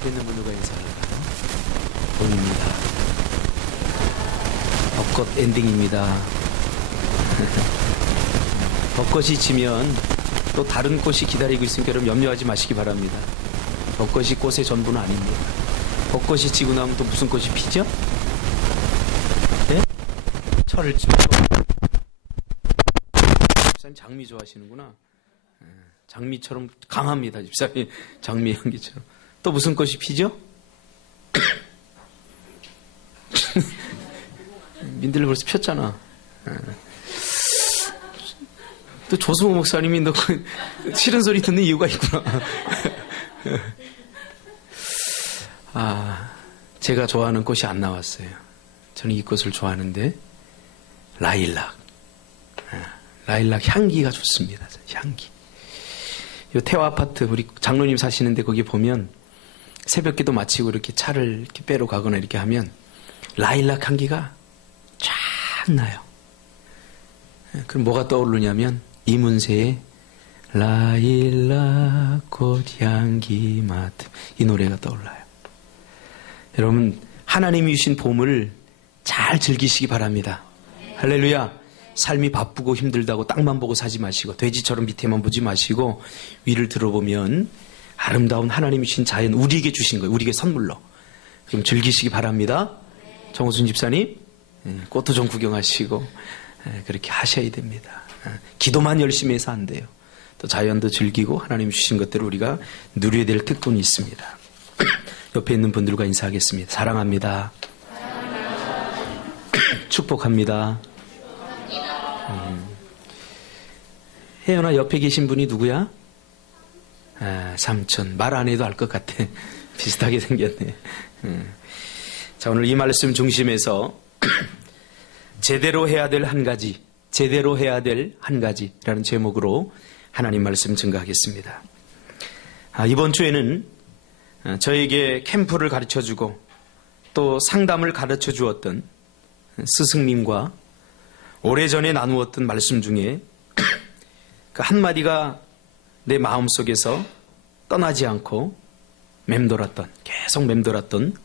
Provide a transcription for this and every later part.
옆에 있는 분들과 인사할까요? 봄입니다. 벚꽃 엔딩입니다. 벚꽃이 지면 또 다른 꽃이 기다리고 있으니까 여러분 염려하지 마시기 바랍니다. 벚꽃이 꽃의 전부는 아닙니다. 벚꽃이 지고 나면 또 무슨 꽃이 피죠? 네? 철쭉. 집사님 장미 좋아하시는구나. 장미처럼 강합니다. 집사님 장미 향기처럼. 또 무슨 꽃이 피죠? 민들레 벌써 폈잖아. 또 조승호 목사님이 너 싫은 소리 듣는 이유가 있구나. 제가 좋아하는 꽃이 안 나왔어요. 저는 이 꽃을 좋아하는데 라일락. 라일락 향기가 좋습니다. 향기. 요 태화 아파트 우리 장로님 사시는데 거기 보면 새벽기도 마치고 이렇게 차를 이렇게 빼러 가거나 이렇게 하면 라일락 향기가 쫙 나요. 그럼 뭐가 떠오르냐면 이문세의 라일락 꽃향기 맡음 이 노래가 떠올라요. 여러분 하나님이 주신 봄을 잘 즐기시기 바랍니다. 할렐루야. 삶이 바쁘고 힘들다고 땅만 보고 사지 마시고 돼지처럼 밑에만 보지 마시고 위를 들어보면 아름다운 하나님이 주신 자연 우리에게 주신 거예요. 우리에게 선물로. 그럼 즐기시기 바랍니다. 정우순 집사님 꽃도 좀 구경하시고 그렇게 하셔야 됩니다. 기도만 열심히 해서 안 돼요. 또 자연도 즐기고 하나님이 주신 것들을 우리가 누려야 될 특권이 있습니다. 옆에 있는 분들과 인사하겠습니다. 사랑합니다. 축복합니다. 혜연아 옆에 계신 분이 누구야? 삼촌. 말 안 해도 알 것 같아. 비슷하게 생겼네. 자, 오늘 이 말씀 중심에서 제대로 해야 될 한 가지, 제대로 해야 될 한 가지라는 제목으로 하나님 말씀 증거하겠습니다. 이번 주에는 저에게 캠프를 가르쳐주고 또 상담을 가르쳐 주었던 스승님과 오래전에 나누었던 말씀 중에 그 한마디가 내 마음속에서 떠나지 않고 계속 맴돌았던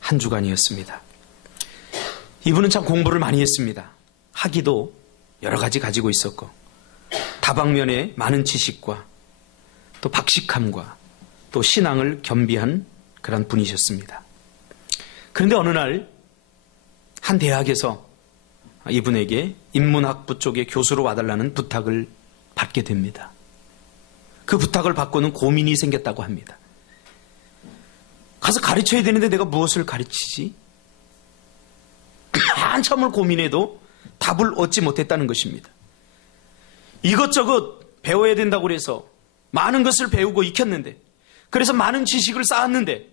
한 주간이었습니다. 이분은 참 공부를 많이 했습니다. 학위도 여러 가지 가지고 있었고 다방면에 많은 지식과 또 박식함과 또 신앙을 겸비한 그런 분이셨습니다. 그런데 어느 날 한 대학에서 이분에게 인문학부 쪽의 교수로 와달라는 부탁을 받게 됩니다. 그 부탁을 받고는 고민이 생겼다고 합니다. 가서 가르쳐야 되는데 내가 무엇을 가르치지? 한참을 고민해도 답을 얻지 못했다는 것입니다. 이것저것 배워야 된다고 해서 많은 것을 배우고 익혔는데 그래서 많은 지식을 쌓았는데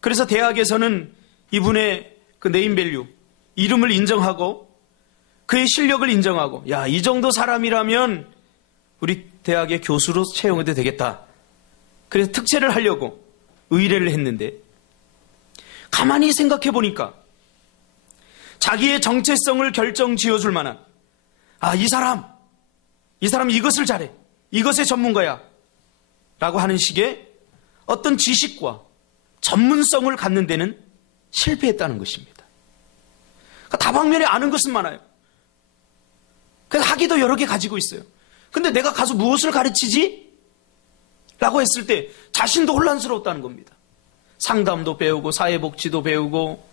그래서 대학에서는 이분의 그 네임밸류, 이름을 인정하고 그의 실력을 인정하고 야, 이 정도 사람이라면 우리 대학의 교수로 채용해도 되겠다. 그래서 특채를 하려고 의뢰를 했는데 가만히 생각해 보니까 자기의 정체성을 결정 지어줄 만한 이 사람 이것을 잘해. 이것의 전문가야. 라고 하는 식의 어떤 지식과 전문성을 갖는 데는 실패했다는 것입니다. 그러니까 다방면에 아는 것은 많아요. 그래서 학위도 여러 개 가지고 있어요. 근데 내가 가서 무엇을 가르치지? 라고 했을 때 자신도 혼란스러웠다는 겁니다. 상담도 배우고 사회복지도 배우고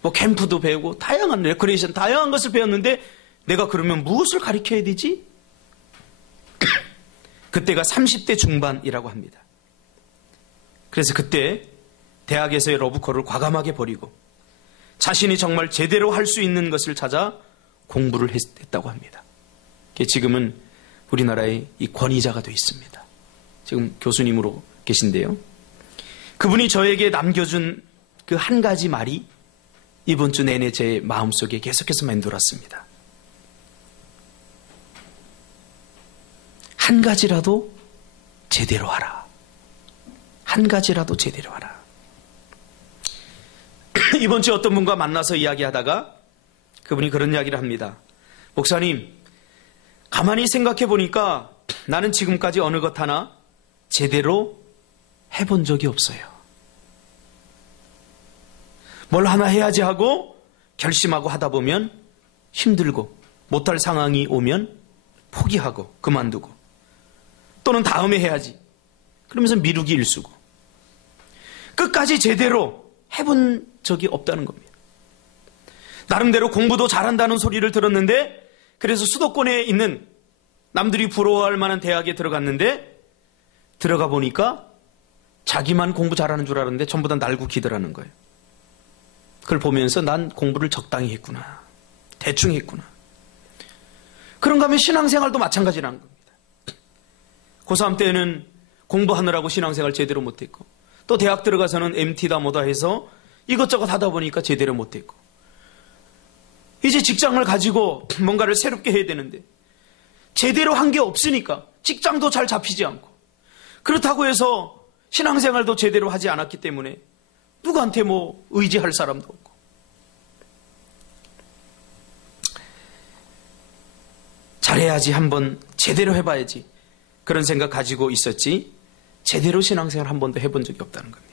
뭐 캠프도 배우고 다양한 레크레이션 다양한 것을 배웠는데 내가 그러면 무엇을 가르쳐야 되지? 그때가 30대 중반이라고 합니다. 그래서 그때 대학에서의 러브콜을 과감하게 버리고 자신이 정말 제대로 할 수 있는 것을 찾아 공부를 했다고 합니다. 지금은 우리나라의 이 권위자가 되어 있습니다. 지금 교수님으로 계신데요. 그분이 저에게 남겨준 그 한 가지 말이 이번 주 내내 제 마음속에 계속해서 맴돌았습니다. 한 가지라도 제대로 하라. 한 가지라도 제대로 하라. 이번 주에 어떤 분과 만나서 이야기하다가 그분이 그런 이야기를 합니다. 목사님, 가만히 생각해 보니까 나는 지금까지 어느 것 하나 제대로 해본 적이 없어요. 뭘 하나 해야지 하고 결심하고 하다 보면 힘들고 못할 상황이 오면 포기하고 그만두고 또는 다음에 해야지 그러면서 미루기 일쑤고 끝까지 제대로 해본 적이 없다는 겁니다. 나름대로 공부도 잘한다는 소리를 들었는데 그래서 수도권에 있는 남들이 부러워할 만한 대학에 들어갔는데 들어가 보니까 자기만 공부 잘하는 줄 알았는데 전부 다 날고 기더라는 거예요. 그걸 보면서 난 공부를 적당히 했구나. 대충 했구나. 그런가 하면 신앙생활도 마찬가지라는 겁니다. 고3 때는 공부하느라고 신앙생활 제대로 못했고 또 대학 들어가서는 MT다 뭐다 해서 이것저것 하다 보니까 제대로 못했고 이제 직장을 가지고 뭔가를 새롭게 해야 되는데 제대로 한 게 없으니까 직장도 잘 잡히지 않고 그렇다고 해서 신앙생활도 제대로 하지 않았기 때문에 누구한테 뭐 의지할 사람도 없고 잘해야지 한번 제대로 해봐야지 그런 생각 가지고 있었지 제대로 신앙생활 한 번도 해본 적이 없다는 겁니다.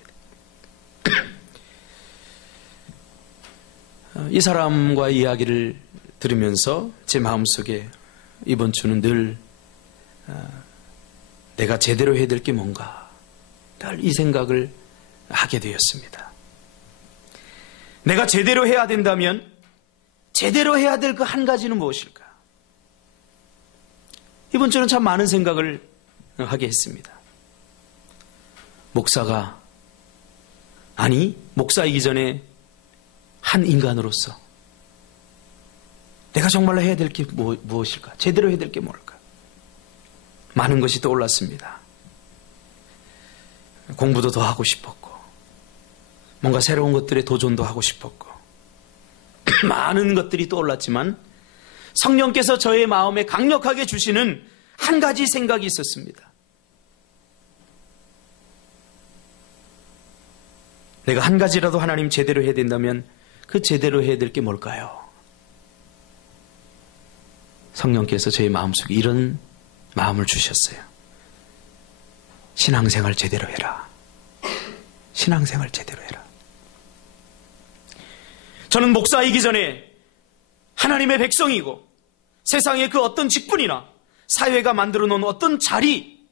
이 사람과의 이야기를 들으면서 제 마음속에 이번 주는 늘 내가 제대로 해야 될 게 뭔가 늘 이 생각을 하게 되었습니다. 내가 제대로 해야 된다면 제대로 해야 될 그 한 가지는 무엇일까? 이번 주는 참 많은 생각을 하게 했습니다. 목사이기 전에 한 인간으로서 내가 정말로 해야 될 게 무엇일까? 제대로 해야 될 게 뭘까? 많은 것이 떠올랐습니다. 공부도 더 하고 싶었고 뭔가 새로운 것들에 도전도 하고 싶었고 많은 것들이 떠올랐지만 성령께서 저의 마음에 강력하게 주시는 한 가지 생각이 있었습니다. 내가 한 가지라도 하나님 제대로 해야 된다면 그 제대로 해야 될 게 뭘까요? 성령께서 저의 마음속에 이런 마음을 주셨어요. 신앙생활 제대로 해라. 신앙생활 제대로 해라. 저는 목사이기 전에 하나님의 백성이고 세상의 그 어떤 직분이나 사회가 만들어 놓은 어떤 자리,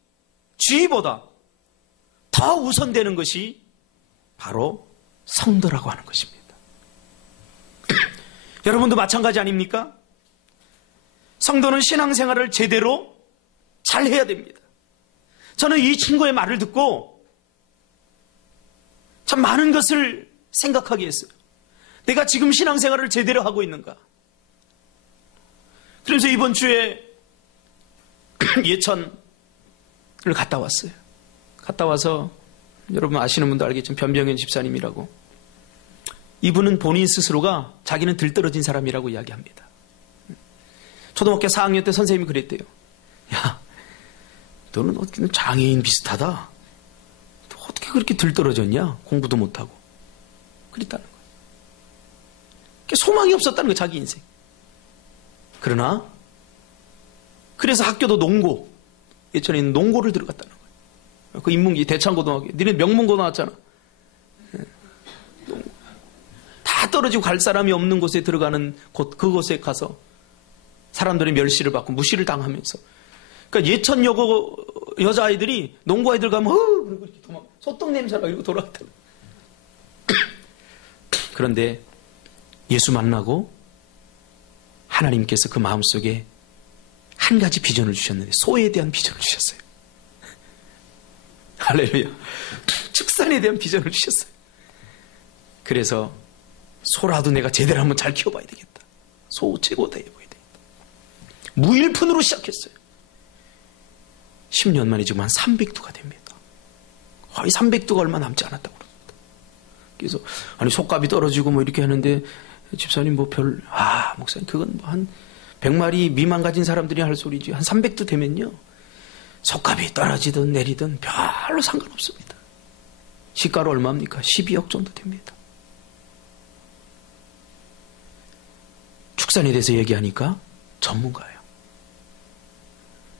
지위보다 더 우선되는 것이 바로 성도라고 하는 것입니다. 여러분도 마찬가지 아닙니까? 성도는 신앙생활을 제대로 잘 해야 됩니다. 저는 이 친구의 말을 듣고 참 많은 것을 생각하게 했어요. 내가 지금 신앙생활을 제대로 하고 있는가? 그래서 이번 주에 예천을 갔다 왔어요. 갔다 와서 여러분 아시는 분도 알겠지만 변병현 집사님이라고 이분은 본인 스스로가 자기는 들떨어진 사람이라고 이야기합니다. 초등학교 4학년 때 선생님이 그랬대요. 야, 너는 어떻게 장애인 비슷하다. 너 어떻게 그렇게 들떨어졌냐? 공부도 못하고. 그랬다는 거예요. 소망이 없었다는 거예요. 자기 인생. 그러나 그래서 학교도 농고, 예천에 있는 농고를 들어갔다는 거예요. 그 인문기 대창고등학교. 니네 명문고 나왔잖아. 다 떨어지고 갈 사람이 없는 곳에 들어가는 곳, 그곳에 가서 사람들의 멸시를 받고 무시를 당하면서 그러니까 예천 여자아이들이 농구 아이들 가면 그리고 이렇게 도망 소똥 냄새나 이러고 돌아왔다. 그런데 예수 만나고 하나님께서 그 마음속에 한 가지 비전을 주셨는데 소에 대한 비전을 주셨어요. 할렐루야. 축산에 대한 비전을 주셨어요. 그래서 소라도 내가 제대로 한번 잘 키워봐야 되겠다. 소 최고다 해봐야 되겠다. 무일푼으로 시작했어요. 10년 만에 지금 한 300두가 됩니다. 거의 300두가 얼마 남지 않았다고 그럽니다. 그래서 아니 속값이 떨어지고 뭐 이렇게 하는데 집사님 뭐 목사님 그건 뭐 한 100마리 미만 가진 사람들이 할 소리지 한 300두 되면요 속값이 떨어지든 내리든 별로 상관없습니다. 시가로 얼마입니까? 12억 정도 됩니다. 축산에 대해서 얘기하니까 전문가예요.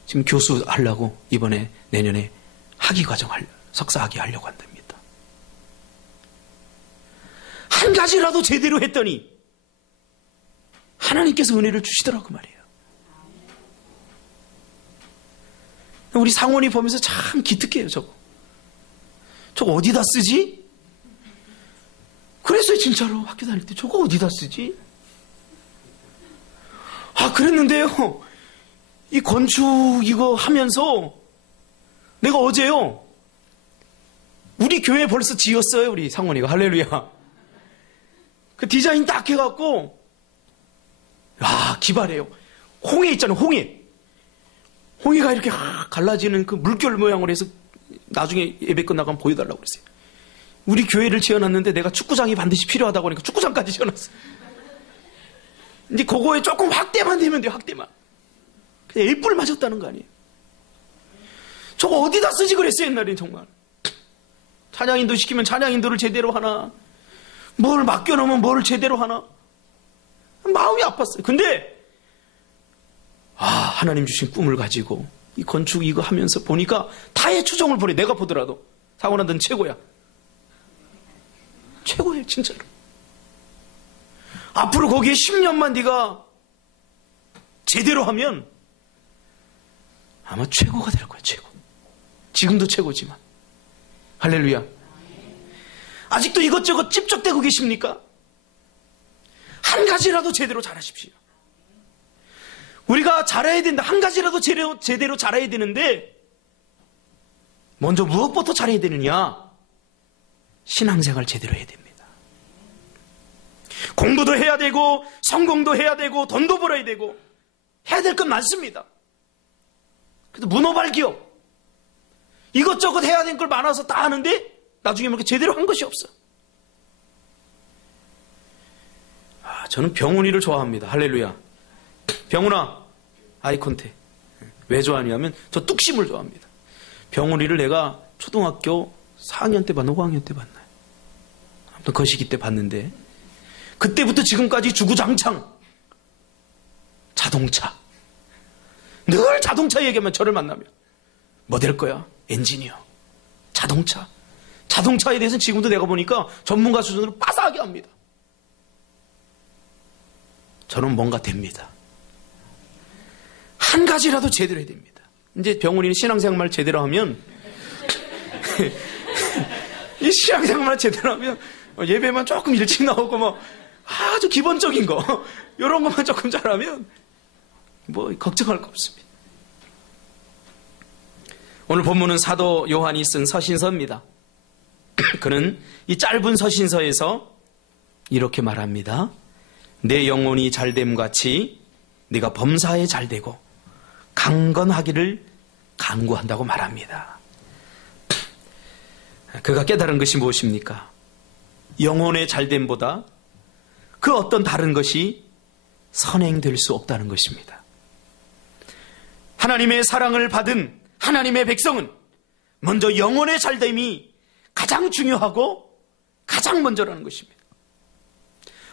지금 교수 하려고 이번에 내년에 석사학위 하려고 한답니다. 한 가지라도 제대로 했더니 하나님께서 은혜를 주시더라고 말이에요. 우리 상원이 보면서 참 기특해요. 저거 어디다 쓰지? 그랬어요. 진짜로 학교 다닐 때 저거 어디다 쓰지? 그랬는데요. 이 건축 이거 하면서 내가 어제요. 우리 교회 벌써 지었어요. 우리 상원이가. 할렐루야. 그 디자인 딱 해갖고 기발해요. 홍해 있잖아요. 홍해가 이렇게 갈라지는 그 물결 모양으로 해서 나중에 예배 끝나가면 보여달라고 그랬어요. 우리 교회를 지어놨는데 내가 축구장이 반드시 필요하다고 하니까 축구장까지 지어놨어요. 이제 그거에 조금 확대만 되면 돼요. 확대만. 그냥 일불 맞았다는 거 아니에요. 저거 어디다 쓰지 그랬어요. 옛날엔 정말. 찬양인도 시키면 찬양인도를 제대로 하나, 뭘 맡겨놓으면 뭘 제대로 하나, 마음이 아팠어요. 근데 하나님 주신 꿈을 가지고 이 건축 이거 하면서 보니까 타의 추종을 보내. 내가 보더라도 상원아 넌 최고야. 최고예요. 진짜로. 앞으로 거기에 10년만 네가 제대로 하면 아마 최고가 될 거야. 최고. 지금도 최고지만. 할렐루야. 아직도 이것저것 찝쩍대고 계십니까? 한 가지라도 제대로 잘하십시오. 우리가 잘해야 된다. 한 가지라도 제대로 잘해야 되는데 먼저 무엇부터 잘해야 되느냐? 신앙생활 제대로 해야 됩니다. 공부도 해야 되고 성공도 해야 되고 돈도 벌어야 되고 해야 될 건 많습니다. 그래도 문어발기업 이것저것 해야 될 걸 많아서 다 하는데 나중에 뭐 제대로 한 것이 없어. 저는 병훈이를 좋아합니다. 할렐루야. 병훈아, 아이콘택. 왜 좋아하냐면 저 뚝심을 좋아합니다. 병훈이를 내가 초등학교 4학년 때 봤나 5학년 때 봤나요? 아무튼 거시기 때 봤는데 그때부터 지금까지 주구장창 자동차. 늘 자동차 얘기하면 저를 만나면 뭐 될 거야? 엔지니어. 자동차. 자동차에 대해서는 지금도 내가 보니까 전문가 수준으로 빠삭하게 합니다. 저는 뭔가 됩니다. 한 가지라도 제대로 해야 됩니다. 이제 병훈이는 신앙생활 제대로 하면 이 신앙생활 제대로 하면 예배만 조금 일찍 나오고 뭐 아주 기본적인 거 이런 것만 조금 잘하면 뭐 걱정할 거 없습니다. 오늘 본문은 사도 요한이 쓴 서신서입니다. 그는 이 짧은 서신서에서 이렇게 말합니다. 내 영혼이 잘됨 같이 네가 범사에 잘되고 강건하기를 간구한다고 말합니다. 그가 깨달은 것이 무엇입니까? 영혼의 잘됨보다 그 어떤 다른 것이 선행될 수 없다는 것입니다. 하나님의 사랑을 받은 하나님의 백성은 먼저 영혼의 잘됨이 가장 중요하고 가장 먼저라는 것입니다.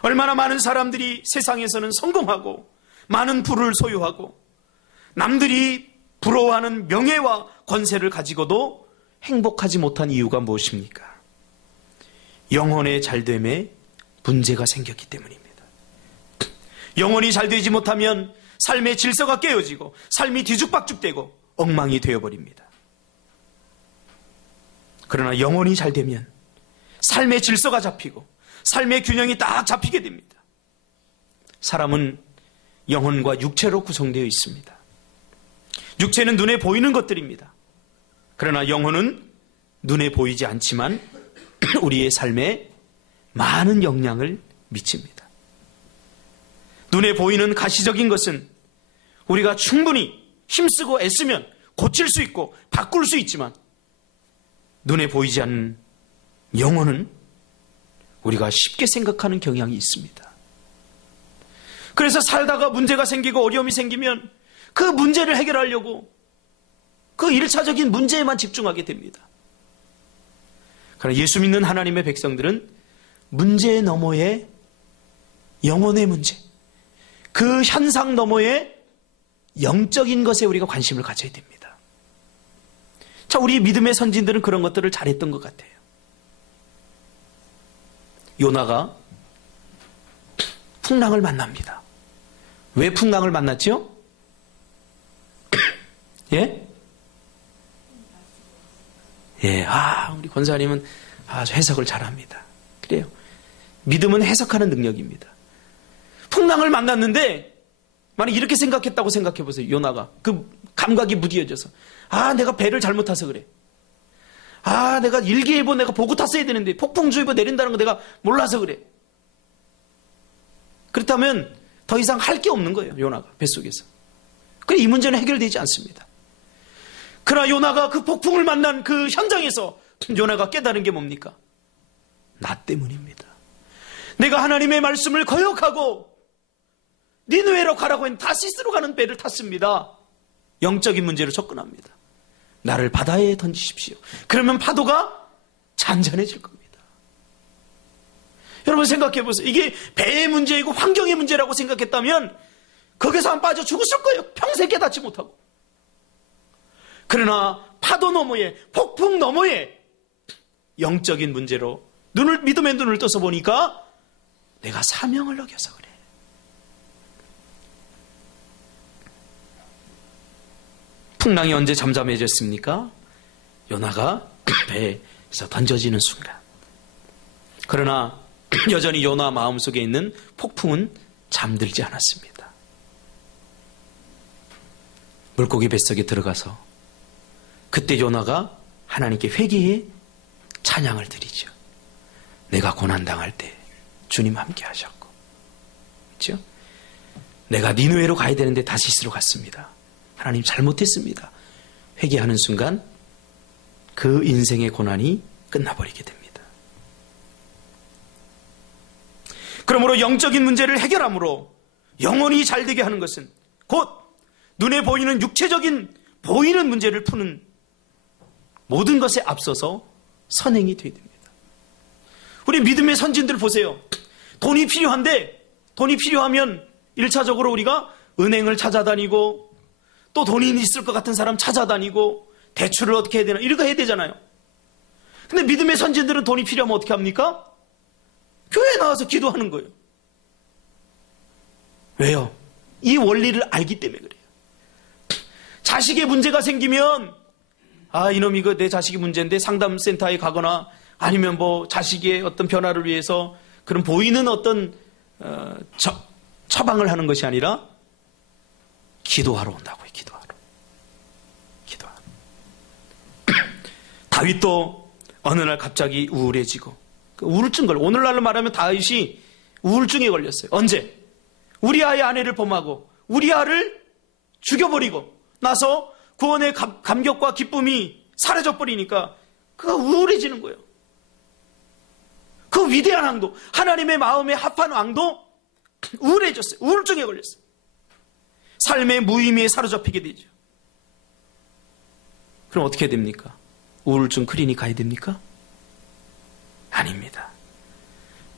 얼마나 많은 사람들이 세상에서는 성공하고 많은 부를 소유하고 남들이 부러워하는 명예와 권세를 가지고도 행복하지 못한 이유가 무엇입니까? 영혼의 잘됨에 문제가 생겼기 때문입니다. 영혼이 잘되지 못하면 삶의 질서가 깨어지고 삶이 뒤죽박죽되고 엉망이 되어버립니다. 그러나 영혼이 잘되면 삶의 질서가 잡히고 삶의 균형이 딱 잡히게 됩니다. 사람은 영혼과 육체로 구성되어 있습니다. 육체는 눈에 보이는 것들입니다. 그러나 영혼은 눈에 보이지 않지만 우리의 삶에 많은 영향을 미칩니다. 눈에 보이는 가시적인 것은 우리가 충분히 힘쓰고 애쓰면 고칠 수 있고 바꿀 수 있지만 눈에 보이지 않는 영혼은 우리가 쉽게 생각하는 경향이 있습니다. 그래서 살다가 문제가 생기고 어려움이 생기면 그 문제를 해결하려고 그 1차적인 문제에만 집중하게 됩니다. 그러나 예수 믿는 하나님의 백성들은 문제 너머의 영혼의 문제, 그 현상 너머의 영적인 것에 우리가 관심을 가져야 됩니다. 자, 우리 믿음의 선진들은 그런 것들을 잘했던 것 같아요. 요나가 풍랑을 만납니다. 왜 풍랑을 만났죠? 예? 예, 우리 권사님은 아주 해석을 잘합니다. 그래요. 믿음은 해석하는 능력입니다. 풍랑을 만났는데, 만약 이렇게 생각했다고 생각해 보세요. 요나가. 그 감각이 무디어져서. 내가 배를 잘못 타서 그래. 내가 일기예보 내가 보고 탔어야 되는데, 폭풍주의보 내린다는 거 내가 몰라서 그래. 그렇다면 더 이상 할 게 없는 거예요. 요나가 뱃속에서. 그래, 이 문제는 해결되지 않습니다. 그러나 요나가 그 폭풍을 만난 그 현장에서 요나가 깨달은 게 뭡니까? 나 때문입니다. 내가 하나님의 말씀을 거역하고 니느웨로 가라고 했는데 다시스로 가는 배를 탔습니다. 영적인 문제로 접근합니다. 나를 바다에 던지십시오. 그러면 파도가 잔잔해질 겁니다. 여러분 생각해 보세요. 이게 배의 문제이고 환경의 문제라고 생각했다면 거기서 안 빠져 죽었을 거예요. 평생 깨닫지 못하고. 그러나 파도 너머에, 폭풍 너머에 영적인 문제로 믿음의 눈을 떠서 보니까 내가 사명을 어겨서 그래. 풍랑이 언제 잠잠해졌습니까? 요나가 배에서 던져지는 순간. 그러나 여전히 요나 마음속에 있는 폭풍은 잠들지 않았습니다. 물고기 뱃속에 들어가서 그때 요나가 하나님께 회개의 찬양을 드리죠. 내가 고난당할 때 주님 함께 하셨고, 그렇죠? 내가 니느웨로 가야 되는데 다시스로 갔습니다. 하나님 잘못했습니다. 회개하는 순간 그 인생의 고난이 끝나버리게 됩니다. 그러므로 영적인 문제를 해결함으로 영혼이 잘되게 하는 것은 곧 눈에 보이는 육체적인 보이는 문제를 푸는 모든 것에 앞서서 선행이 되어야 됩니다. 우리 믿음의 선진들 보세요. 돈이 필요하면 1차적으로 우리가 은행을 찾아다니고 또 돈이 있을 것 같은 사람 찾아다니고 대출을 어떻게 해야 되나 이렇게 해야 되잖아요. 근데 믿음의 선진들은 돈이 필요하면 어떻게 합니까? 교회에 나와서 기도하는 거예요. 왜요? 이 원리를 알기 때문에 그래요. 자식의 문제가 생기면 이놈 이거 내 자식이 문제인데 상담센터에 가거나 아니면 자식의 어떤 변화를 위해서 그런 보이는 어떤 처방을 하는 것이 아니라 기도하러 온다고요. 기도하러. 다윗도 어느 날 갑자기 우울해지고 우울증 오늘날로 말하면 다윗이 우울증에 걸렸어요. 언제? 우리아의 아내를 범하고 우리아를 죽여버리고 나서 구원의 감격과 기쁨이 사라져 버리니까 그가 우울해지는 거예요. 그 위대한 왕도, 하나님의 마음에 합한 왕도 우울해졌어요. 우울증에 걸렸어요. 삶의 무의미에 사로잡히게 되죠. 그럼 어떻게 됩니까? 우울증 클리닉 가야 됩니까? 아닙니다.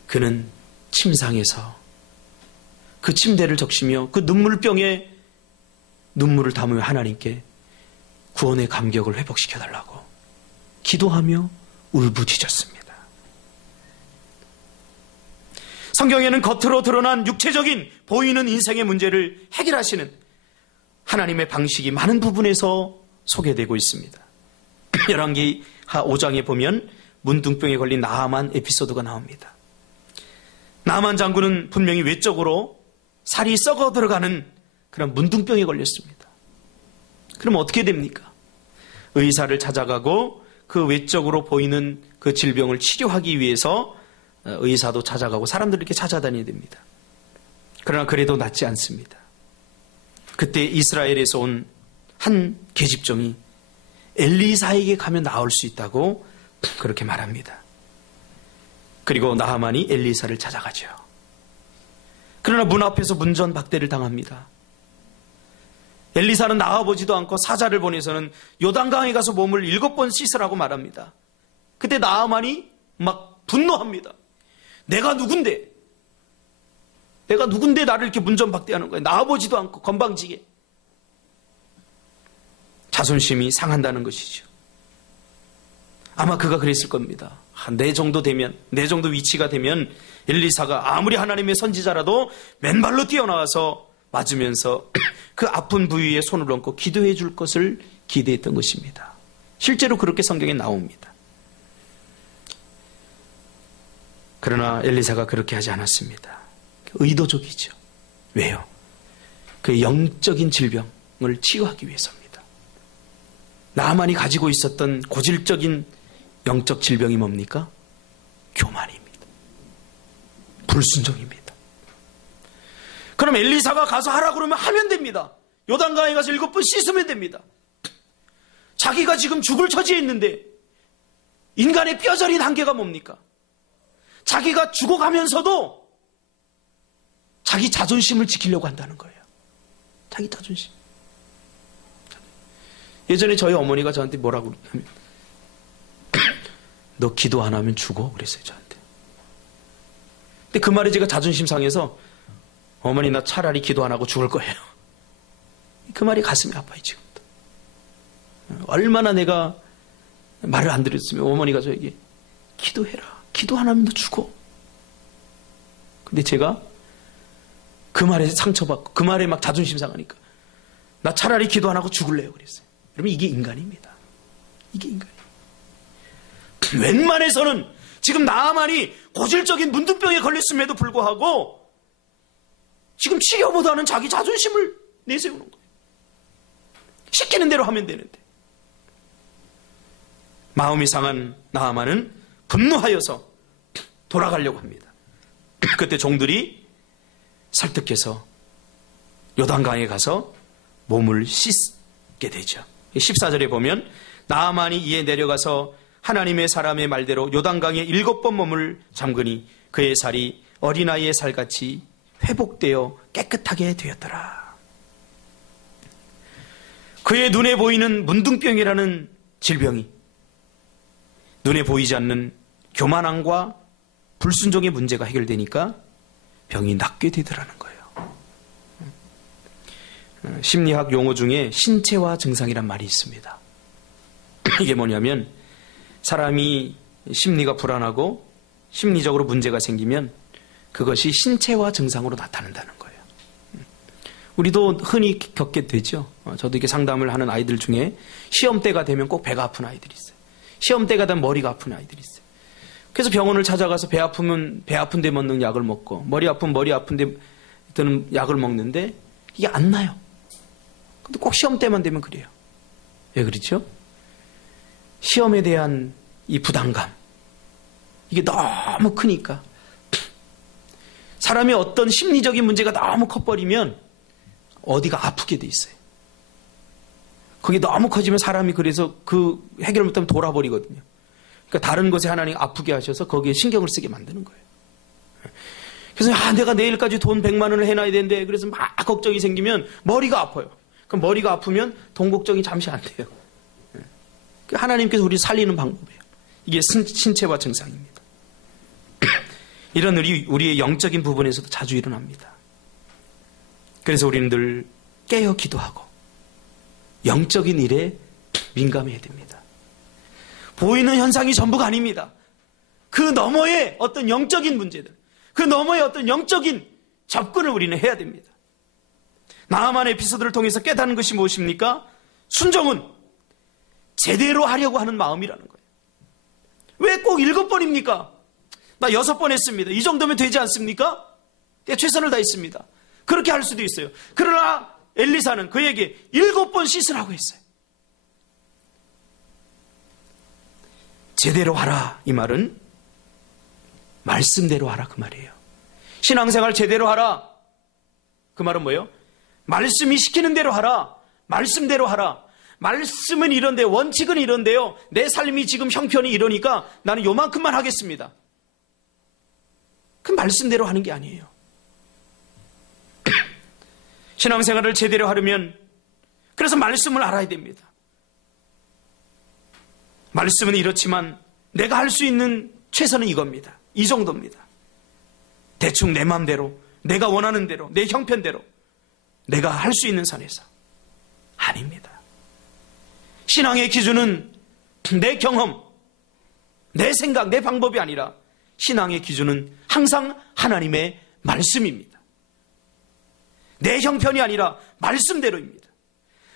그는 침상에서 그 침대를 적시며 그 눈물병에 눈물을 담으며 하나님께 구원의 감격을 회복시켜달라고 기도하며 울부짖었습니다. 성경에는 겉으로 드러난 육체적인 보이는 인생의 문제를 해결하시는 하나님의 방식이 많은 부분에서 소개되고 있습니다. 열왕기하 5장에 보면 문둥병에 걸린 나아만 에피소드가 나옵니다. 나아만 장군은 분명히 외적으로 살이 썩어 들어가는 그런 문둥병에 걸렸습니다. 그럼 어떻게 됩니까? 의사를 찾아가고 그 외적으로 보이는 그 질병을 치료하기 위해서 의사도 찾아가고 사람들 이렇게 찾아다녀야 됩니다. 그러나 그래도 낫지 않습니다. 그때 이스라엘에서 온 한 계집종이 엘리사에게 가면 나을 수 있다고 그렇게 말합니다. 그리고 나하만이 엘리사를 찾아가죠. 그러나 문 앞에서 문전박대를 당합니다. 엘리사는 나와보지도 않고 사자를 보내서는 요단강에 가서 몸을 7번 씻으라고 말합니다. 그때 나하만이 막 분노합니다. 내가 누군데 나를 이렇게 문전박대하는 거야. 나와보지도 않고 건방지게. 자존심이 상한다는 것이죠. 아마 그가 그랬을 겁니다. 내 정도 되면, 내 정도 위치가 되면 엘리사가 아무리 하나님의 선지자라도 맨발로 뛰어나와서 맞으면서 그 아픈 부위에 손을 얹고 기도해 줄 것을 기대했던 것입니다. 실제로 그렇게 성경에 나옵니다. 그러나 엘리사가 그렇게 하지 않았습니다. 의도적이죠. 왜요? 그 영적인 질병을 치유하기 위해서입니다. 나아만이 가지고 있었던 고질적인 영적 질병이 뭡니까? 교만입니다. 불순종입니다. 그럼 엘리사가 가서 하라 그러면 하면 됩니다. 요단강에 가서 7번 씻으면 됩니다. 자기가 지금 죽을 처지에 있는데 인간의 뼈저린 한계가 뭡니까? 자기가 죽어가면서도 자기 자존심을 지키려고 한다는 거예요. 자기 자존심. 예전에 저희 어머니가 저한테 뭐라고 하면 너 기도 안 하면 죽어 그랬어요 저한테. 근데 그 말에 제가 자존심 상해서 어머니 나 차라리 기도 안 하고 죽을 거예요. 그 말이 가슴이 아파요 지금도. 얼마나 내가 말을 안 들었으면 어머니가 저에게 기도해라. 기도 안 하면 너 죽어. 근데 제가 그 말에 상처받고 그 말에 막 자존심 상하니까 나 차라리 기도 안 하고 죽을래요 그랬어요. 여러분 이게 인간입니다. 이게 인간이에요. 웬만해서는 지금 나아만이 고질적인 문둥병에 걸렸음에도 불구하고 지금 치료보다는 자기 자존심을 내세우는 거예요. 시키는 대로 하면 되는데 마음이 상한 나아만은 분노하여서 돌아가려고 합니다. 그때 종들이 설득해서 요단강에 가서 몸을 씻게 되죠. 14절에 보면 나아만이 이에 내려가서 하나님의 사람의 말대로 요단강에 7번 몸을 잠그니 그의 살이 어린아이의 살같이 회복되어 깨끗하게 되었더라. 그의 눈에 보이는 문둥병이라는 질병이 눈에 보이지 않는 교만함과 불순종의 문제가 해결되니까 병이 낫게 되더라는 거예요. 심리학 용어 중에 신체화 증상이란 말이 있습니다. 이게 뭐냐면 사람이 심리가 불안하고 심리적으로 문제가 생기면 그것이 신체화 증상으로 나타난다는 거예요. 우리도 흔히 겪게 되죠. 저도 이렇게 상담을 하는 아이들 중에 시험 때가 되면 꼭 배가 아픈 아이들이 있어요. 시험 때가 되면 머리가 아픈 아이들이 있어요. 그래서 병원을 찾아가서 배 아프면 배 아픈 데 먹는 약을 먹고 머리 아프면 머리 아픈 데 드는 약을 먹는데 이게 안 나요. 근데 꼭 시험 때만 되면 그래요. 왜 그렇죠? 시험에 대한 이 부담감 이게 너무 크니까 사람의 어떤 심리적인 문제가 너무 커버리면 어디가 아프게 돼 있어요. 그게 너무 커지면 사람이 그래서 그 해결 못하면 돌아버리거든요. 그러니까 다른 것에 하나님 아프게 하셔서 거기에 신경을 쓰게 만드는 거예요. 그래서 내가 내일까지 돈 100만 원을 해놔야 되는데 그래서 막 걱정이 생기면 머리가 아파요. 그럼 머리가 아프면 돈 걱정이 잠시 안 돼요. 하나님께서 우리를 살리는 방법이에요. 이게 신체화 증상입니다. 이런 우리의 영적인 부분에서도 자주 일어납니다. 그래서 우리는 늘 깨어 기도하고 영적인 일에 민감해야 됩니다. 보이는 현상이 전부가 아닙니다. 그 너머의 어떤 영적인 문제들, 그 너머의 어떤 영적인 접근을 우리는 해야 됩니다. 나아만의 에피소드를 통해서 깨닫는 것이 무엇입니까? 순종은 제대로 하려고 하는 마음이라는 거예요. 왜 꼭 7번입니까? 나 6번 했습니다. 이 정도면 되지 않습니까? 최선을 다했습니다. 그렇게 할 수도 있어요. 그러나 엘리사는 그에게 7번 씻으라고 했어요. 제대로 하라 이 말은 말씀대로 하라 그 말이에요. 신앙생활 제대로 하라 그 말은 뭐예요? 말씀이 시키는 대로 하라. 말씀대로 하라. 말씀은 이런데 원칙은 이런데요. 내 삶이 지금 형편이 이러니까 나는 요만큼만 하겠습니다. 그 말씀대로 하는 게 아니에요. 신앙생활을 제대로 하려면 그래서 말씀을 알아야 됩니다. 말씀은 이렇지만 내가 할 수 있는 최선은 이겁니다. 이 정도입니다. 대충 내 마음대로 내가 원하는 대로 내 형편대로 내가 할 수 있는 선에서 아닙니다. 신앙의 기준은 내 경험, 내 생각, 내 방법이 아니라 신앙의 기준은 항상 하나님의 말씀입니다. 내 형편이 아니라 말씀대로입니다.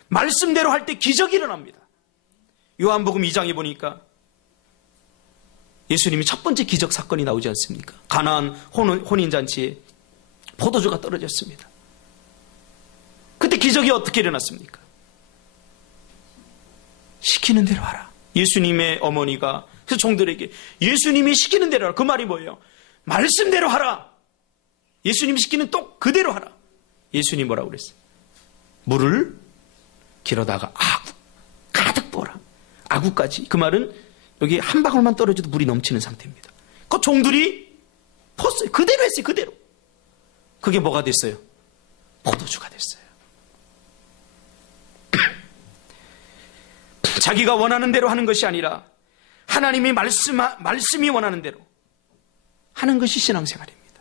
말씀대로 할 때 기적이 일어납니다. 요한복음 2장에 보니까 예수님이 첫 번째 기적 사건이 나오지 않습니까? 가나안 혼인잔치에 포도주가 떨어졌습니다. 그때 기적이 어떻게 일어났습니까? 시키는 대로 하라. 예수님의 어머니가 그 종들에게 예수님이 시키는 대로 하라. 그 말이 뭐예요? 말씀대로 하라. 예수님이 시키는 또 그대로 하라. 예수님이 뭐라고 그랬어요? 물을 길어다가 아구 가득 부어라. 아구까지. 그 말은 여기 한 방울만 떨어져도 물이 넘치는 상태입니다. 그 종들이 퍼었어요. 그대로 했어요. 그대로. 그게 뭐가 됐어요? 포도주가 됐어요. 자기가 원하는 대로 하는 것이 아니라 하나님이 말씀이 원하는 대로 하는 것이 신앙생활입니다.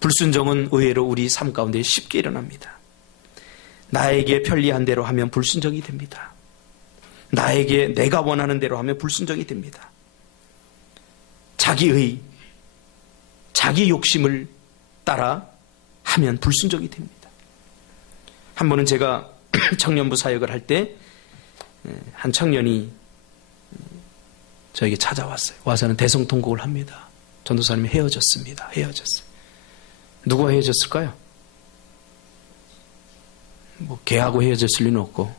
불순종은 의외로 우리 삶 가운데 쉽게 일어납니다. 나에게 편리한 대로 하면 불순종이 됩니다. 나에게 내가 원하는 대로 하면 불순종이 됩니다. 자기의 자기 욕심을 따라 하면 불순종이 됩니다. 한 번은 제가 청년부 사역을 할 때 한 청년이 저에게 찾아왔어요. 와서는 대성통곡을 합니다. 전도사님이 헤어졌습니다. 헤어졌어요. 누구와 헤어졌을까요? 뭐 걔하고 헤어졌을 리는 없고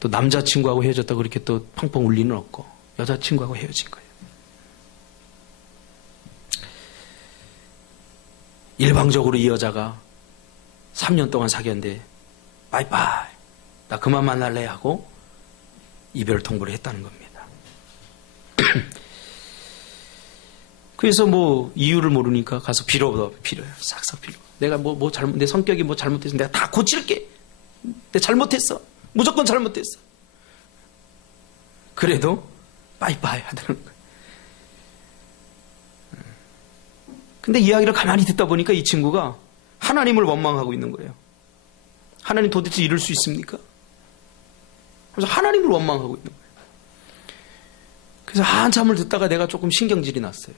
또 남자친구하고 헤어졌다고 그렇게 또 펑펑 울 리는 없고 여자친구하고 헤어진 거예요. 일방적으로 이 여자가 3년 동안 사귀었는데 바이바이 나 그만 만날래 하고 이별 통보를 했다는 겁니다. 그래서 뭐 이유를 모르니까 가서 빌어요. 싹싹 빌어. 내가 내 성격이 뭐 잘못해서 내가 다 고칠게. 내가 잘못했어. 무조건 잘못했어. 그래도 빠이빠이 하더라는 거예요. 근데 이야기를 가만히 듣다 보니까 이 친구가 하나님을 원망하고 있는 거예요. 하나님 도대체 이럴 수 있습니까? 그래서 하나님을 원망하고 있는 거예요. 그래서 한참을 듣다가 내가 조금 신경질이 났어요.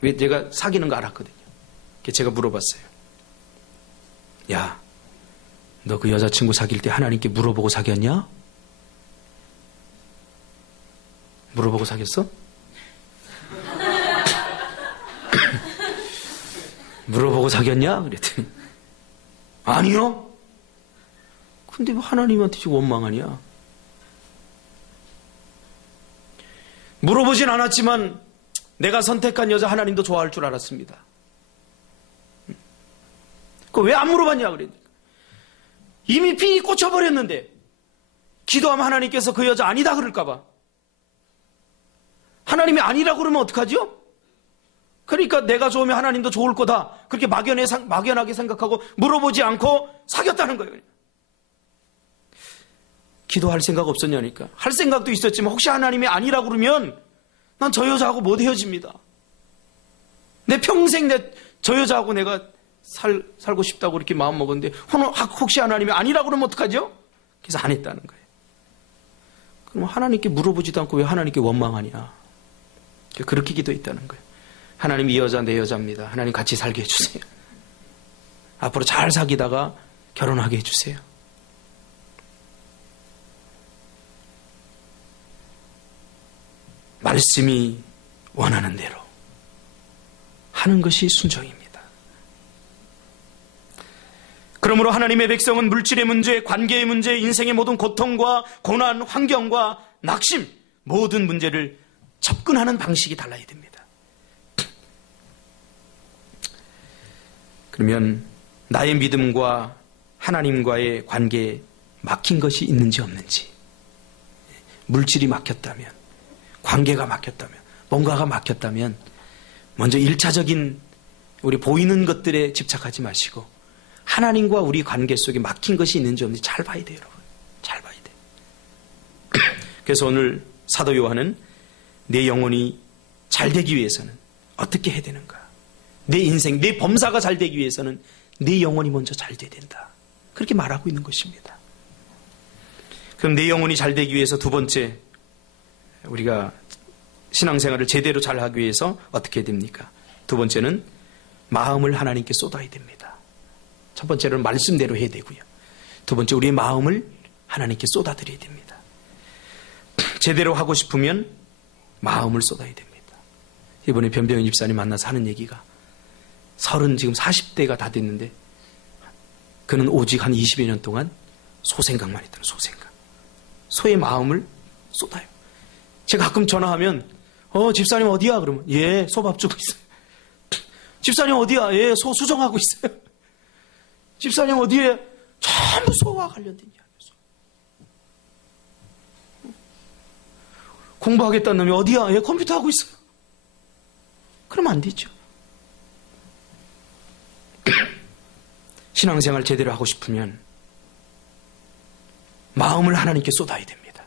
왜 내가 사귀는 거 알았거든요. 제가 물어봤어요. 야, 너 그 여자친구 사귈 때 하나님께 물어보고 사귀었냐? 물어보고 사귀었어? 물어보고 사귀었냐? 그랬더니 아니요. 근데 왜 하나님한테 지금 원망하냐? 물어보진 않았지만 내가 선택한 여자 하나님도 좋아할 줄 알았습니다. 그거 왜 안 물어봤냐 그랬니까. 이미 핀이 꽂혀버렸는데 기도하면 하나님께서 그 여자 아니다 그럴까봐. 하나님이 아니라고 그러면 어떡하죠? 그러니까 내가 좋으면 하나님도 좋을 거다. 그렇게 막연하게 생각하고 물어보지 않고 사귀었다는 거예요. 기도할 생각 없었냐니까. 할 생각도 있었지만 혹시 하나님이 아니라고 그러면 난 저 여자하고 못 헤어집니다. 내 평생 저 여자하고 내가 살고 싶다고 이렇게 마음 먹었는데 혹시 하나님이 아니라고 그러면 어떡하죠? 그래서 안 했다는 거예요. 그럼 하나님께 물어보지도 않고 왜 하나님께 원망하냐. 그렇게 기도했다는 거예요. 하나님 이 여자 내 여자입니다. 하나님 같이 살게 해주세요. 앞으로 잘 사귀다가 결혼하게 해주세요. 말씀이 원하는 대로 하는 것이 순종입니다. 그러므로 하나님의 백성은 물질의 문제, 관계의 문제, 인생의 모든 고통과 고난, 환경과 낙심, 모든 문제를 접근하는 방식이 달라야 됩니다. 그러면 나의 믿음과 하나님과의 관계에 막힌 것이 있는지 없는지, 물질이 막혔다면, 관계가 막혔다면, 뭔가가 막혔다면 먼저 1차적인 우리 보이는 것들에 집착하지 마시고 하나님과 우리 관계 속에 막힌 것이 있는지 없는지 잘 봐야 돼요, 여러분. 잘 봐야 돼요. 그래서 오늘 사도 요한은 내 영혼이 잘 되기 위해서는 어떻게 해야 되는가? 내 인생, 내 범사가 잘 되기 위해서는 내 영혼이 먼저 잘 돼야 된다. 그렇게 말하고 있는 것입니다. 그럼 내 영혼이 잘 되기 위해서 두 번째, 우리가 신앙생활을 제대로 잘하기 위해서 어떻게 됩니까? 두 번째는 마음을 하나님께 쏟아야 됩니다. 첫 번째는 말씀대로 해야 되고요. 두 번째, 우리의 마음을 하나님께 쏟아드려야 됩니다. 제대로 하고 싶으면 마음을 쏟아야 됩니다. 이번에 변병현 집사님 만나서 하는 얘기가 지금 40대가 다 됐는데 그는 오직 한 20여 년 동안 소생각만 했다는 소생각. 소의 마음을 쏟아요. 제가 가끔 전화하면 집사님 어디야? 그러면 예, 소밥 주고 있어요. 집사님 어디야? 예, 소 수정하고 있어요. 집사님 어디에? 전부 소와 관련된 이야기죠. 공부하겠다는 놈이 어디야? 예, 컴퓨터 하고 있어요. 그러면 안 되죠. 신앙생활 제대로 하고 싶으면 마음을 하나님께 쏟아야 됩니다.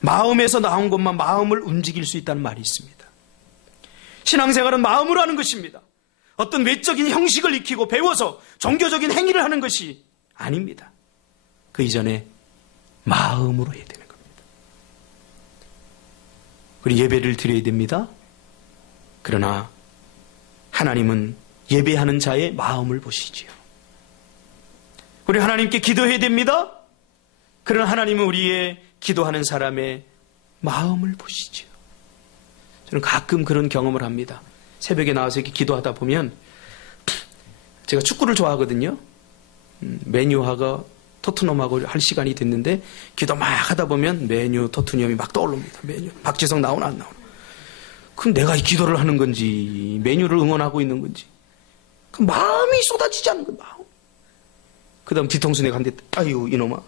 마음에서 나온 것만 마음을 움직일 수 있다는 말이 있습니다. 신앙생활은 마음으로 하는 것입니다. 어떤 외적인 형식을 익히고 배워서 종교적인 행위를 하는 것이 아닙니다. 그 이전에 마음으로 해야 되는 겁니다. 우리 예배를 드려야 됩니다. 그러나 하나님은 예배하는 자의 마음을 보시지요. 우리 하나님께 기도해야 됩니다. 그러나 하나님은 우리의 기도하는 사람의 마음을 보시지요. 저는 가끔 그런 경험을 합니다. 새벽에 나와서 이렇게 기도하다 보면 제가 축구를 좋아하거든요. 맨유하고 토트넘하고 할 시간이 됐는데 기도 막 하다 보면 맨유, 토트넘이 막 떠오릅니다. 맨유, 박지성 나오나 안 나오나. 그럼 내가 이 기도를 하는 건지 맨유를 응원하고 있는 건지 그 마음이 쏟아지지 않는 거예요. 마음. 그 다음 뒤통수 내가 한 대 아유 이놈아.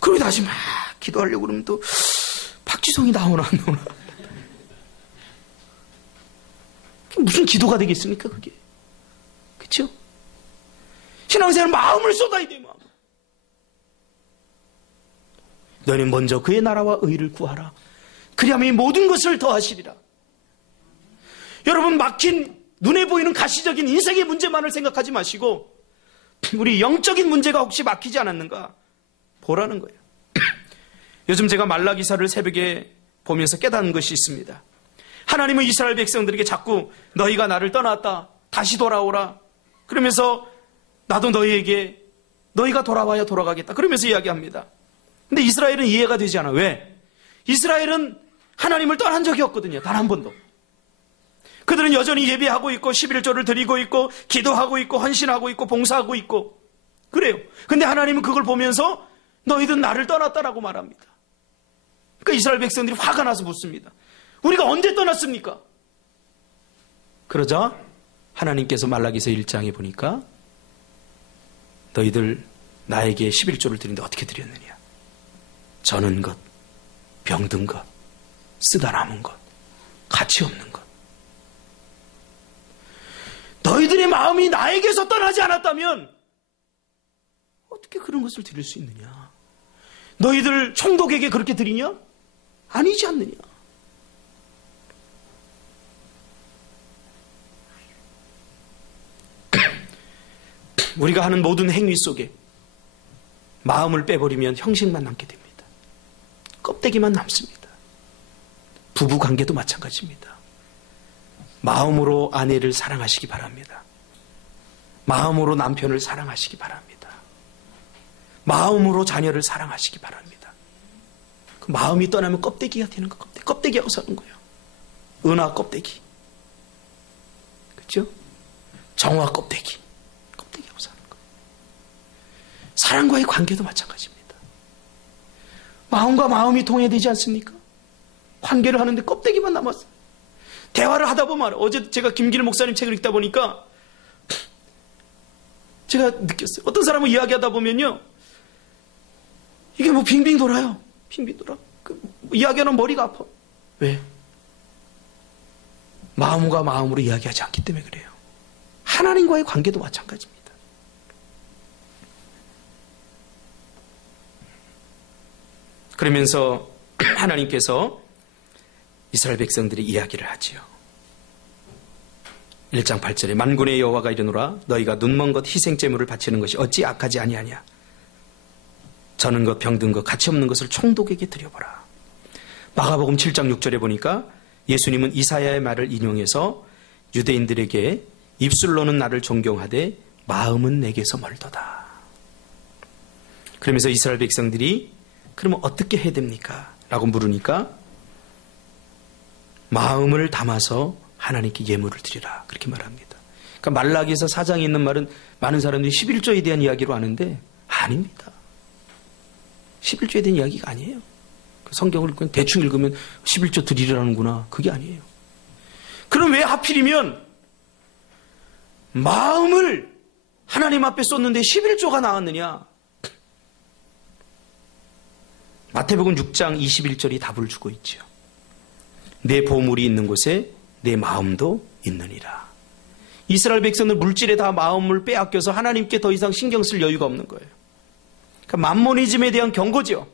그리고 다시 막 기도하려고 그러면 또 박지성이 나오나 안 나오나. 무슨 기도가 되겠습니까 그게. 그렇죠? 신앙생활은 마음을 쏟아야 돼요. 마음. 너는 먼저 그의 나라와 의를 구하라. 그리하면 이 모든 것을 더하시리라. 여러분 막힌 눈에 보이는 가시적인 인생의 문제만을 생각하지 마시고 우리 영적인 문제가 혹시 막히지 않았는가 보라는 거예요. 요즘 제가 말라기사를 새벽에 보면서 깨닫는 것이 있습니다. 하나님은 이스라엘 백성들에게 자꾸 너희가 나를 떠났다 다시 돌아오라 그러면서 나도 너희에게 너희가 돌아와야 돌아가겠다 그러면서 이야기합니다. 근데 이스라엘은 이해가 되지 않아. 왜? 이스라엘은 하나님을 떠난 적이 없거든요. 단 한 번도. 그들은 여전히 예배하고 있고 11조를 드리고 있고 기도하고 있고 헌신하고 있고 봉사하고 있고 그래요. 근데 하나님은 그걸 보면서 너희들은 나를 떠났다라고 말합니다. 그러니까 이스라엘 백성들이 화가 나서 묻습니다. 우리가 언제 떠났습니까? 그러자 하나님께서 말라기서 1장에 보니까 너희들 나에게 11조를 드리는데 어떻게 드렸느냐. 저는 것, 병든 것, 쓰다 남은 것, 가치 없는 것. 너희들의 마음이 나에게서 떠나지 않았다면 어떻게 그런 것을 드릴 수 있느냐. 너희들 총독에게 그렇게 드리냐? 아니지 않느냐. 우리가 하는 모든 행위 속에 마음을 빼버리면 형식만 남게 됩니다. 껍데기만 남습니다. 부부관계도 마찬가지입니다. 마음으로 아내를 사랑하시기 바랍니다. 마음으로 남편을 사랑하시기 바랍니다. 마음으로 자녀를 사랑하시기 바랍니다. 그 마음이 떠나면 껍데기가 되는 거. 껍데기하고 사는 거예요. 은화 껍데기. 그렇죠? 정화 껍데기. 껍데기하고 사는 거예요. 사랑과의 관계도 마찬가지입니다. 마음과 마음이 통해되지 않습니까? 관계를 하는데 껍데기만 남았어요. 대화를 하다 보면 어제 제가 김길 목사님 책을 읽다 보니까 제가 느꼈어요. 어떤 사람은 이야기하다 보면요. 이게 뭐 빙빙 돌아요. 빙빙 돌아. 이야기하는 머리가 아파. 왜? 마음과 마음으로 이야기하지 않기 때문에 그래요. 하나님과의 관계도 마찬가지입니다. 그러면서 하나님께서 이스라엘 백성들이 이야기를 하지요. 1장 8절에 만군의 여호와가 이르노라 너희가 눈먼 것 희생제물을 바치는 것이 어찌 악하지 아니하냐. 저는 것 병든 것 가치 없는 것을 총독에게 드려보라. 마가복음 7장 6절에 보니까 예수님은 이사야의 말을 인용해서 유대인들에게 입술로는 나를 존경하되 마음은 내게서 멀도다. 그러면서 이스라엘 백성들이 그러면 어떻게 해야 됩니까? 라고 물으니까 마음을 담아서 하나님께 예물을 드리라. 그렇게 말합니다. 그러니까 말라기에서 4장에 있는 말은 많은 사람들이 11조에 대한 이야기로 아는데 아닙니다. 11조에 대한 이야기가 아니에요. 성경을 대충 읽으면 11조 드리라는구나. 그게 아니에요. 그럼 왜 하필이면 마음을 하나님 앞에 쏟는데 11조가 나왔느냐? 마태복음 6장 21절이 답을 주고 있죠. 내 보물이 있는 곳에 내 마음도 있느니라. 이스라엘 백성들 물질에 다 마음을 빼앗겨서 하나님께 더 이상 신경 쓸 여유가 없는 거예요. 그러니까 만모니즘에 대한 경고죠.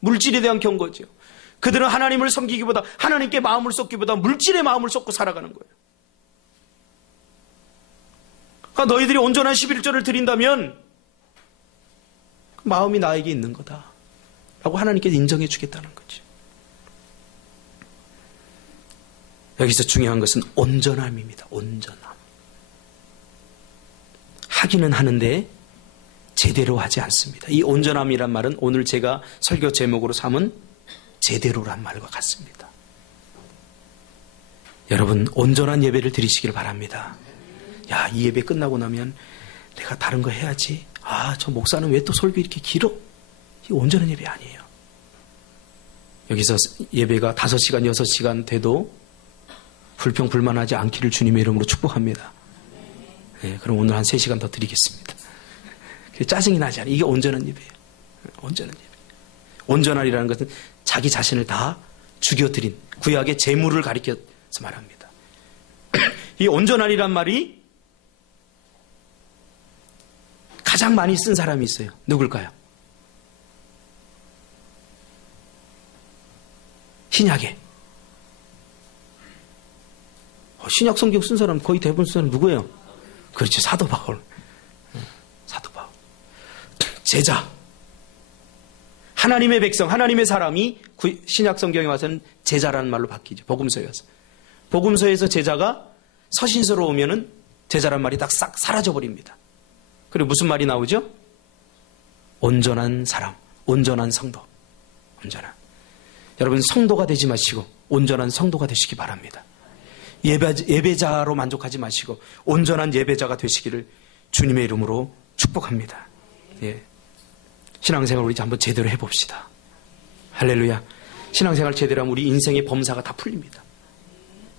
물질에 대한 경고죠. 그들은 하나님을 섬기기보다 하나님께 마음을 쏟기보다 물질에 마음을 쏟고 살아가는 거예요. 그러니까 너희들이 온전한 11조를 드린다면 마음이 나에게 있는 거다 라고 하나님께 인정해 주겠다는 거죠. 여기서 중요한 것은 온전함입니다. 온전함. 하기는 하는데 제대로 하지 않습니다. 이 온전함이란 말은 오늘 제가 설교 제목으로 삼은 제대로란 말과 같습니다. 여러분 온전한 예배를 드리시길 바랍니다. 야, 이 예배 끝나고 나면 내가 다른 거 해야지. 아, 저 목사는 왜 또 설교 이렇게 길어? 이 온전한 예배 아니에요. 여기서 예배가 5시간, 6시간 돼도 불평불만하지 않기를 주님의 이름으로 축복합니다. 네, 그럼 오늘 한 3시간 더 드리겠습니다. 짜증이 나지 않아요. 이게 온전한 예배예요. 온전한 예배. 온전하리라는 것은 자기 자신을 다 죽여드린 구약의 제물을 가리켜서 말합니다. 이 온전하리란 말이 가장 많이 쓴 사람이 있어요. 누굴까요? 신약에. 신약 성경 쓴 사람 거의 대부분 쓴 사람 누구예요? 그렇죠. 사도 바울. 사도 바울. 제자. 하나님의 백성, 하나님의 사람이 신약 성경에 와서는 제자라는 말로 바뀌죠. 복음서에 와서. 복음서에서 제자가 서신서로 오면은 제자란 말이 딱 싹 사라져버립니다. 그리고 무슨 말이 나오죠? 온전한 사람, 온전한 성도. 온전한. 여러분 성도가 되지 마시고 온전한 성도가 되시기 바랍니다. 예배자로 만족하지 마시고 온전한 예배자가 되시기를 주님의 이름으로 축복합니다. 예. 신앙생활 우리 이제 한번 제대로 해봅시다. 할렐루야. 신앙생활 제대로 하면 우리 인생의 범사가 다 풀립니다.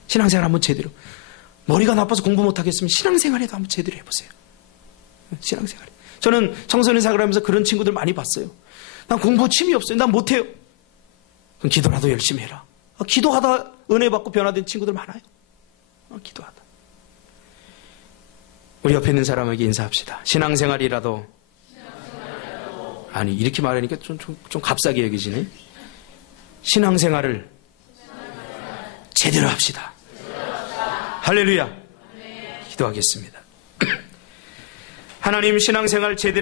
신앙생활 한번 제대로. 머리가 나빠서 공부 못하겠으면 신앙생활에도 한번 제대로 해보세요. 신앙생활. 저는 청소년 생활을 하면서 그런 친구들 많이 봤어요. 난 공부 취미 없어요. 난 못해요. 그럼 기도라도 열심히 해라. 기도하다 은혜 받고 변화된 친구들 많아요. 기도하다. 우리 옆에 있는 사람에게 인사합시다. 신앙생활이라도. 아니 이렇게 말하니까 좀 값싸게 여기지네. 신앙생활을 제대로 합시다. 할렐루야. 기도하겠습니다. 하나님 신앙생활 제대로